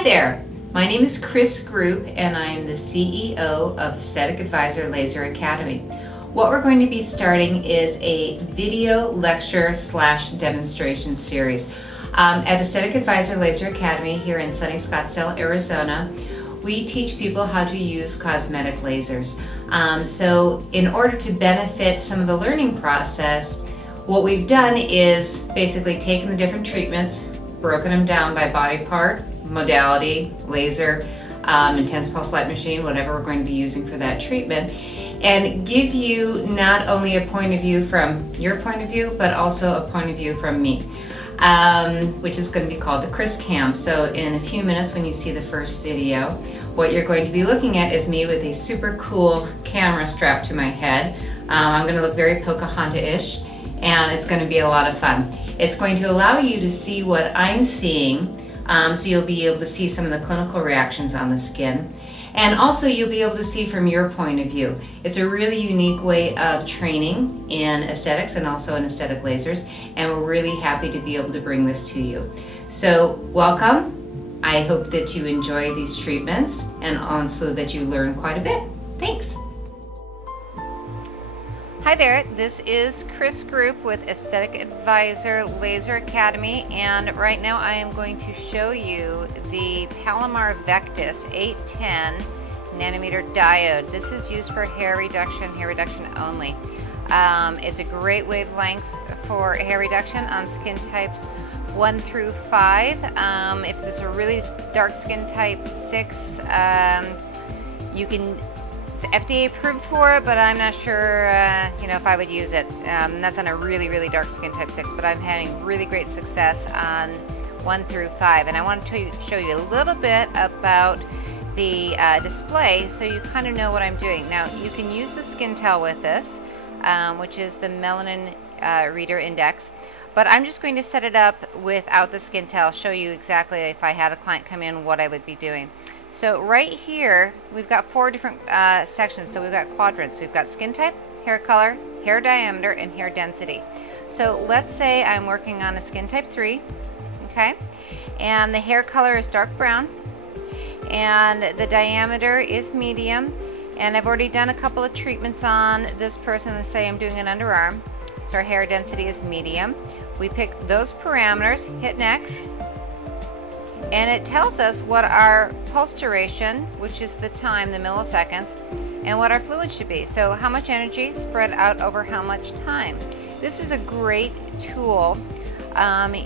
Hi there, my name is Groop and I am the CEO of Aesthetic Advisor Laser Academy. What we're going to be starting is a video lecture / demonstration series. At Aesthetic Advisor Laser Academy here in sunny Scottsdale, Arizona, we teach people how to use cosmetic lasers. So in order to benefit some of the learning process, what we've done is basically taken the different treatments, broken them down by body part, modality, laser, intense pulse light machine, whatever we're going to be using for that treatment, and give you not only a point of view from your point of view, but also a point of view from me, which is going to be called the Kris Cam. So in a few minutes when you see the first video, what you're going to be looking at is me with a super cool camera strapped to my head. I'm going to look very Pocahontas-ish, and it's going to be a lot of fun. It's going to allow you to see what I'm seeing, so you'll be able to see some of the clinical reactions on the skin. And also you'll be able to see from your point of view. It's a really unique way of training in aesthetics and also in aesthetic lasers, and we're really happy to be able to bring this to you. So welcome. I hope that you enjoy these treatments and also that you learn quite a bit. Thanks. Hi there, this is Groop with Aesthetic Advisor Laser Academy, and right now I am going to show you the Palomar Vectus 810 nanometer diode. This is used for hair reduction only. It's a great wavelength for hair reduction on skin types 1 through 5. If this is a really dark skin type 6, you can. It's FDA approved for it, but I'm not sure if I would use it. That's on a really dark skin type 6, but I'm having really great success on 1 through 5. And I want to show you a little bit about the display so you kind of know what I'm doing. Now you can use the skin towel with this, which is the melanin reader index, but I'm just going to set it up without the skin towel, show you exactly if I had a client come in what I would be doing. So right here, we've got 4 different sections. So we've got quadrants. We've got skin type, hair color, hair diameter, and hair density. So let's say I'm working on a skin type 3, okay? And the hair color is dark brown, and the diameter is medium, and I've already done a couple of treatments on this person. Let's say I'm doing an underarm, so our hair density is medium. We pick those parameters, hit next, and it tells us what our pulse duration, which is the time, the milliseconds, and what our fluid should be. So how much energy spread out over how much time. This is a great tool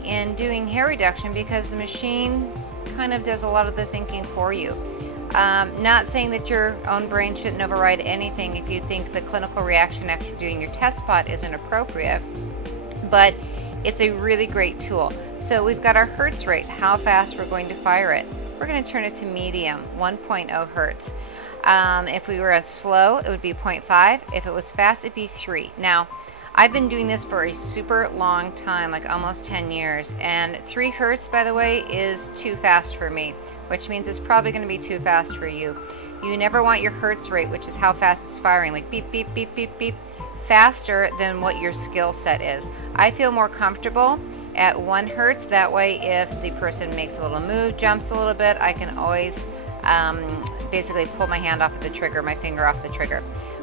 in doing hair reduction because the machine kind of does a lot of the thinking for you. Not saying that your own brain shouldn't override anything if you think the clinical reaction after doing your test spot isn't appropriate, but it's a really great tool. So we've got our hertz rate, how fast we're going to fire it. We're going to turn it to medium, 1.0 hertz. If we were at slow, it would be 0.5. If it was fast, it'd be 3. Now, I've been doing this for a super long time, like almost 10 years, and 3 hertz, by the way, is too fast for me, which means it's probably going to be too fast for you. You never want your hertz rate, which is how fast it's firing, like beep, beep, beep, beep, beep, faster than what your skill set is. I feel more comfortable at 1 hertz. That way, if the person makes a little move, jumps a little bit, I can always basically pull my hand off of the trigger, my finger off the trigger.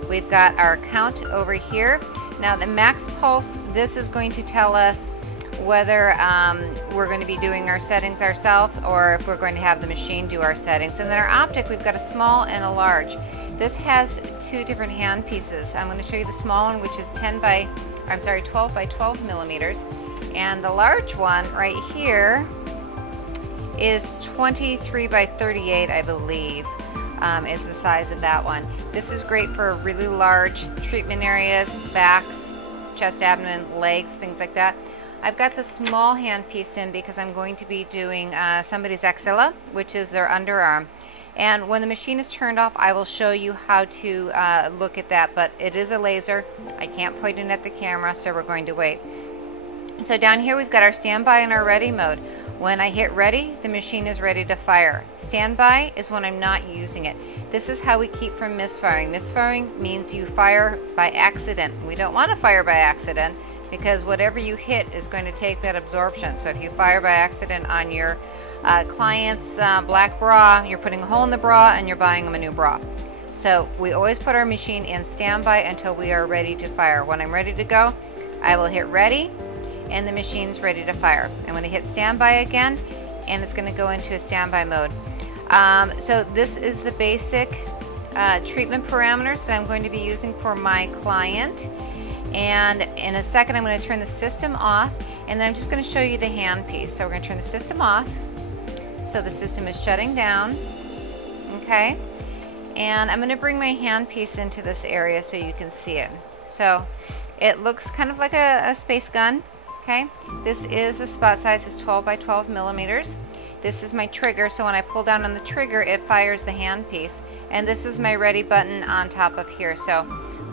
We've got our count over here. Now the max pulse, this is going to tell us whether we're going to be doing our settings ourselves or if we're going to have the machine do our settings. And then our optic, we've got a small and a large. This has 2 different hand pieces. I'm going to show you the small one, which is 12 by 12 millimeters. And the large one right here is 23 by 38, I believe, is the size of that one. This is great for really large treatment areas, backs, chest, abdomen, legs, things like that. I've got the small hand piece in because I'm going to be doing somebody's axilla, which is their underarm. And when the machine is turned off, I will show you how to look at that, but it is a laser. I can't point it at the camera, so we're going to wait. So down here we've got our standby and our ready mode. When I hit ready, the machine is ready to fire. Standby is when I'm not using it. This is how we keep from misfiring. Misfiring means you fire by accident. We don't want to fire by accident because whatever you hit is going to take that absorption. So if you fire by accident on your client's black bra, you're putting a hole in the bra and you're buying them a new bra. So we always put our machine in standby until we are ready to fire. When I'm ready to go, I will hit ready and the machine's ready to fire. I'm going to hit standby again and it's going to go into a standby mode. So this is the basic treatment parameters that I'm going to be using for my client. And in a second I'm going to turn the system off, and then I'm just going to show you the hand piece. So we're going to turn the system off. So the system is shutting down. Okay. And I'm going to bring my hand piece into this area so you can see it. So it looks kind of like a space gun. Okay. This is the spot size is 12 by 12 millimeters. This is my trigger, so when I pull down on the trigger, it fires the hand piece. And this is my ready button on top of here. So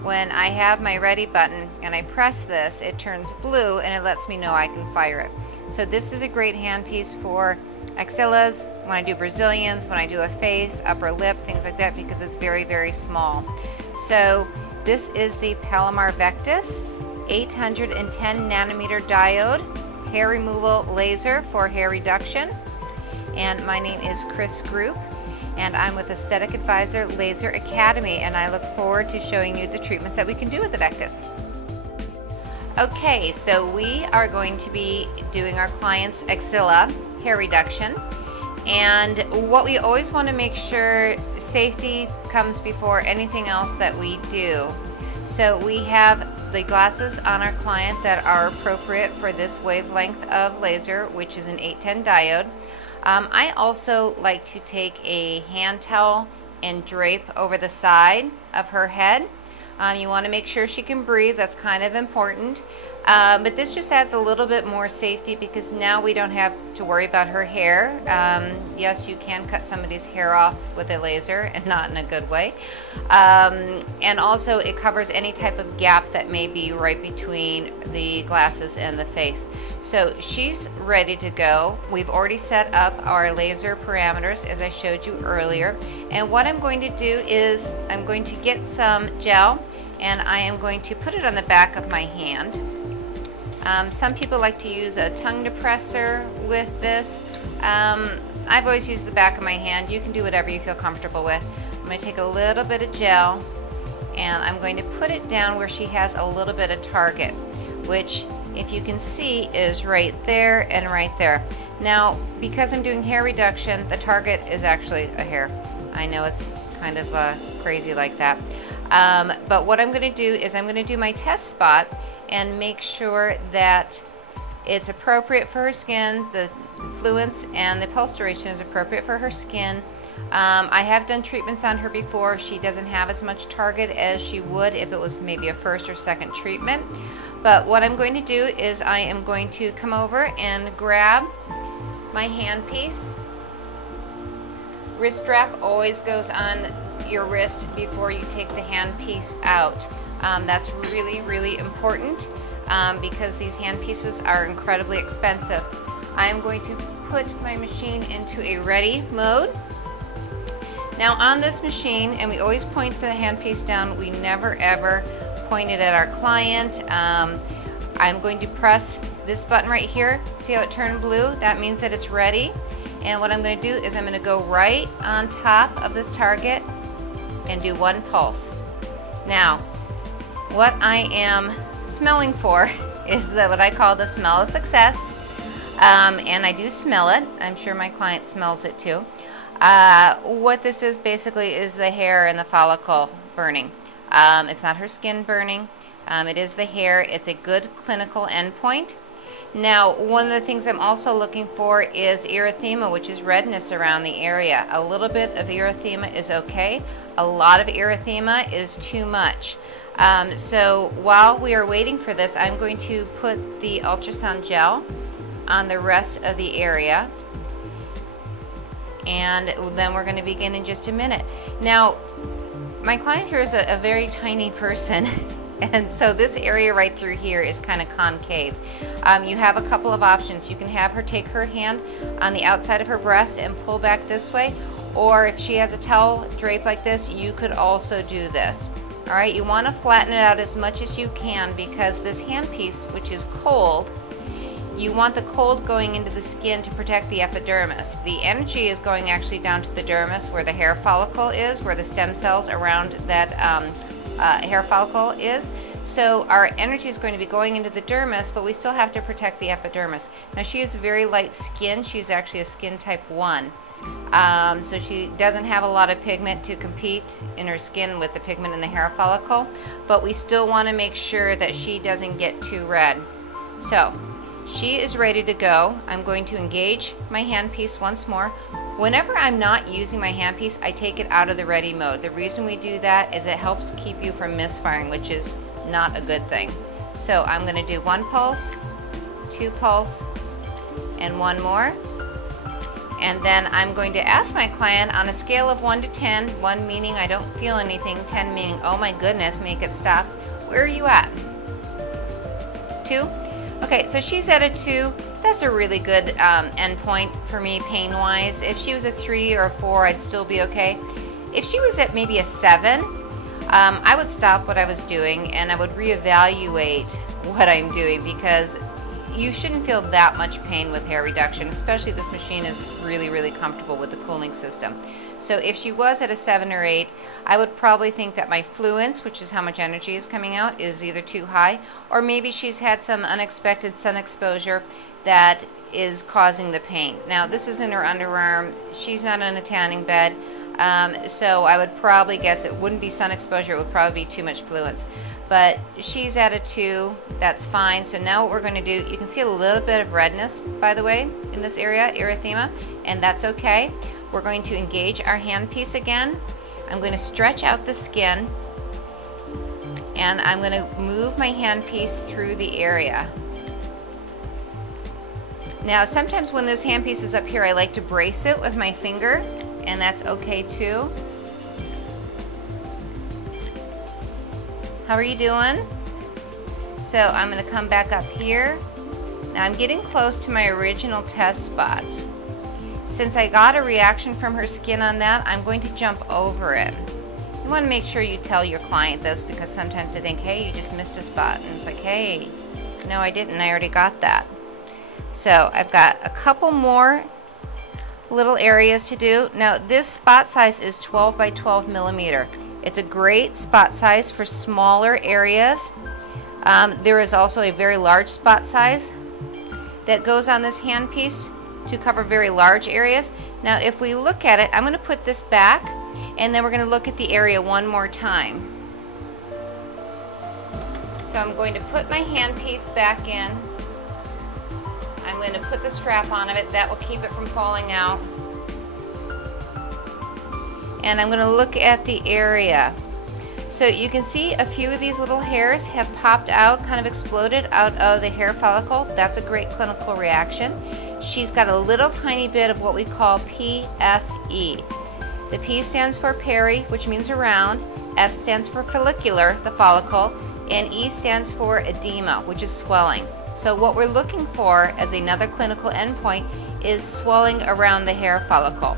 when I have my ready button and I press this, it turns blue and it lets me know I can fire it. So this is a great hand piece for axillas, when I do Brazilians, when I do a face, upper lip, things like that, because it's very, very small. So this is the Palomar Vectus 810 nanometer diode hair removal laser for hair reduction. And my name is Groop, and I'm with Aesthetic Advisor Laser Academy, and I look forward to showing you the treatments that we can do with the Vectus. Okay, so we are going to be doing our client's axilla hair reduction, and what we always want to make sure, safety comes before anything else that we do. So we have the glasses on our client that are appropriate for this wavelength of laser, which is an 810 diode. I also like to take a hand towel and drape over the side of her head. You want to make sure she can breathe. That's kind of important. But this just adds a little bit more safety because now we don't have to worry about her hair. Yes, you can cut somebody's hair off with a laser, and not in a good way. And also it covers any type of gap that may be right between the glasses and the face. So she's ready to go. We've already set up our laser parameters as I showed you earlier. And what I'm going to do is I'm going to get some gel and I am going to put it on the back of my hand. Some people like to use a tongue depressor with this. I've always used the back of my hand. You can do whatever you feel comfortable with. I'm going to take a little bit of gel and I'm going to put it down where she has a little bit of target, which if you can see is right there and right there. Now because I'm doing hair reduction, the target is actually a hair. I know it's kind of crazy like that. But what I'm going to do is I'm going to do my test spot and make sure that it's appropriate for her skin, the fluence and the pulse duration is appropriate for her skin. I have done treatments on her before. She doesn't have as much target as she would if it was maybe a first or second treatment. But what I'm going to do is I am going to come over and grab my hand piece. Wrist strap always goes on your wrist before you take the hand piece out. That's really, really important because these hand pieces are incredibly expensive. I'm going to put my machine into a ready mode. Now on this machine, and we always point the hand piece down, we never ever point it at our client. I'm going to press this button right here. See how it turned blue? That means that it's ready. And what I'm going to do is I'm going to go right on top of this target and do one pulse. Now, what I am smelling for is what I call the smell of success. And I do smell it. I'm sure my client smells it too. What this is basically is the hair and the follicle burning. It's not her skin burning. It is the hair. It's a good clinical endpoint. Now, one of the things I'm also looking for is erythema, which is redness around the area. A little bit of erythema is okay. A lot of erythema is too much. So while we are waiting for this, I'm going to put the ultrasound gel on the rest of the area. And then we're going to begin in just a minute. Now, my client here is a very tiny person. And so this area right through here is kind of concave. You have a couple of options. You can have her take her hand on the outside of her breast and pull back this way, or if she has a towel drape like this, you could also do this. All right, you want to flatten it out as much as you can because this handpiece, which is cold, you want the cold going into the skin to protect the epidermis. The energy is going actually down to the dermis where the hair follicle is, where the stem cells around that hair follicle is. So our energy is going to be going into the dermis, but we still have to protect the epidermis. Now she has very light skin. She's actually a skin type 1. So she doesn't have a lot of pigment to compete in her skin with the pigment in the hair follicle, but we still want to make sure that she doesn't get too red. So she is ready to go. I'm going to engage my handpiece once more. Whenever I'm not using my handpiece, I take it out of the ready mode. The reason we do that is it helps keep you from misfiring, which is not a good thing. So I'm going to do 1 pulse, 2 pulse, and 1 more. And then I'm going to ask my client on a scale of 1 to 10, 1 meaning I don't feel anything, 10 meaning, oh my goodness, make it stop. Where are you at? 2? Okay, so she's at a 2. That's a really good endpoint for me pain-wise. If she was a 3 or a 4, I'd still be okay. If she was at maybe a 7, I would stop what I was doing and I would reevaluate what I'm doing because you shouldn't feel that much pain with hair reduction, especially this machine is really, really comfortable with the cooling system. So if she was at a 7 or 8, I would probably think that my fluence, which is how much energy is coming out, is either too high, or maybe she's had some unexpected sun exposure that is causing the pain. Now this is in her underarm. She's not on a tanning bed. So I would probably guess it wouldn't be sun exposure, it would probably be too much fluence. But she's at a 2, that's fine. So now what we're going to do, you can see a little bit of redness, by the way, in this area, erythema, and that's okay. We're going to engage our handpiece again. I'm going to stretch out the skin, and I'm going to move my handpiece through the area. Now sometimes when this handpiece is up here, I like to brace it with my finger, and that's okay too. How are you doing? So I'm going to come back up here. Now I'm getting close to my original test spots. Since I got a reaction from her skin on that, I'm going to jump over it. You want to make sure you tell your client this because sometimes they think, hey, you just missed a spot. And it's like, hey, no I didn't, I already got that. So I've got a couple more little areas to do. Now this spot size is 12 by 12 millimeter. It's a great spot size for smaller areas. There is also a very large spot size that goes on this handpiece to cover very large areas. Now if we look at it, I'm going to put this back and then we're going to look at the area one more time. So I'm going to put my handpiece back in. I'm going to put the strap on of it. That will keep it from falling out. And I'm going to look at the area. So you can see a few of these little hairs have popped out, kind of exploded out of the hair follicle. That's a great clinical reaction. She's got a little tiny bit of what we call PFE. The P stands for peri, which means around, F stands for follicular, the follicle, and E stands for edema, which is swelling. So what we're looking for as another clinical endpoint is swelling around the hair follicle.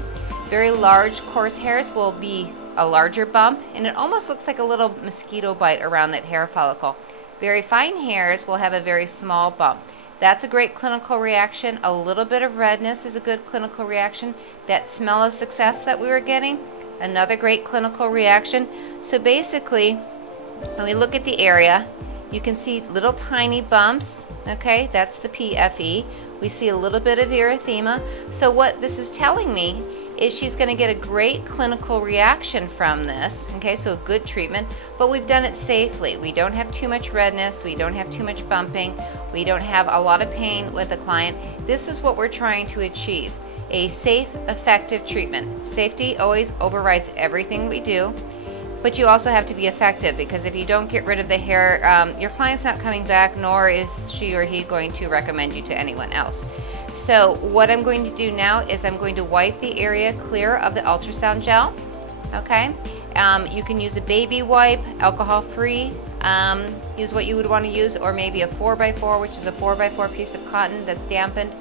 Very large, coarse hairs will be a larger bump, and it almost looks like a little mosquito bite around that hair follicle. Very fine hairs will have a very small bump. That's a great clinical reaction. A little bit of redness is a good clinical reaction. That smell of success that we were getting, another great clinical reaction. So basically, when we look at the area, you can see little tiny bumps, okay, that's the PFE. We see a little bit of erythema. So what this is telling me is she's going to get a great clinical reaction from this, okay, so a good treatment, but we've done it safely. We don't have too much redness, we don't have too much bumping, we don't have a lot of pain with the client. This is what we're trying to achieve, a safe, effective treatment. Safety always overrides everything we do. But you also have to be effective, because if you don't get rid of the hair, your client's not coming back, nor is she or he going to recommend you to anyone else. So what I'm going to do now is I'm going to wipe the area clear of the ultrasound gel. Okay, you can use a baby wipe, alcohol-free, use what you would want to use, or maybe a 4x4, which is a 4x4 piece of cotton that's dampened.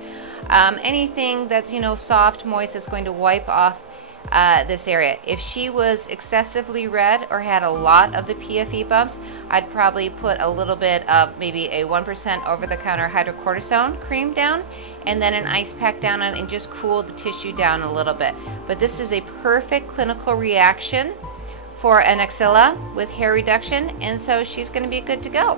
Anything that's, you know, soft, moist, that's going to wipe off this area. If she was excessively red or had a lot of the PFE bumps, I'd probably put a little bit of maybe a 1% over-the-counter hydrocortisone cream down and then an ice pack down on it and just cool the tissue down a little bit. But this is a perfect clinical reaction for an axilla with hair reduction, and so she's going to be good to go.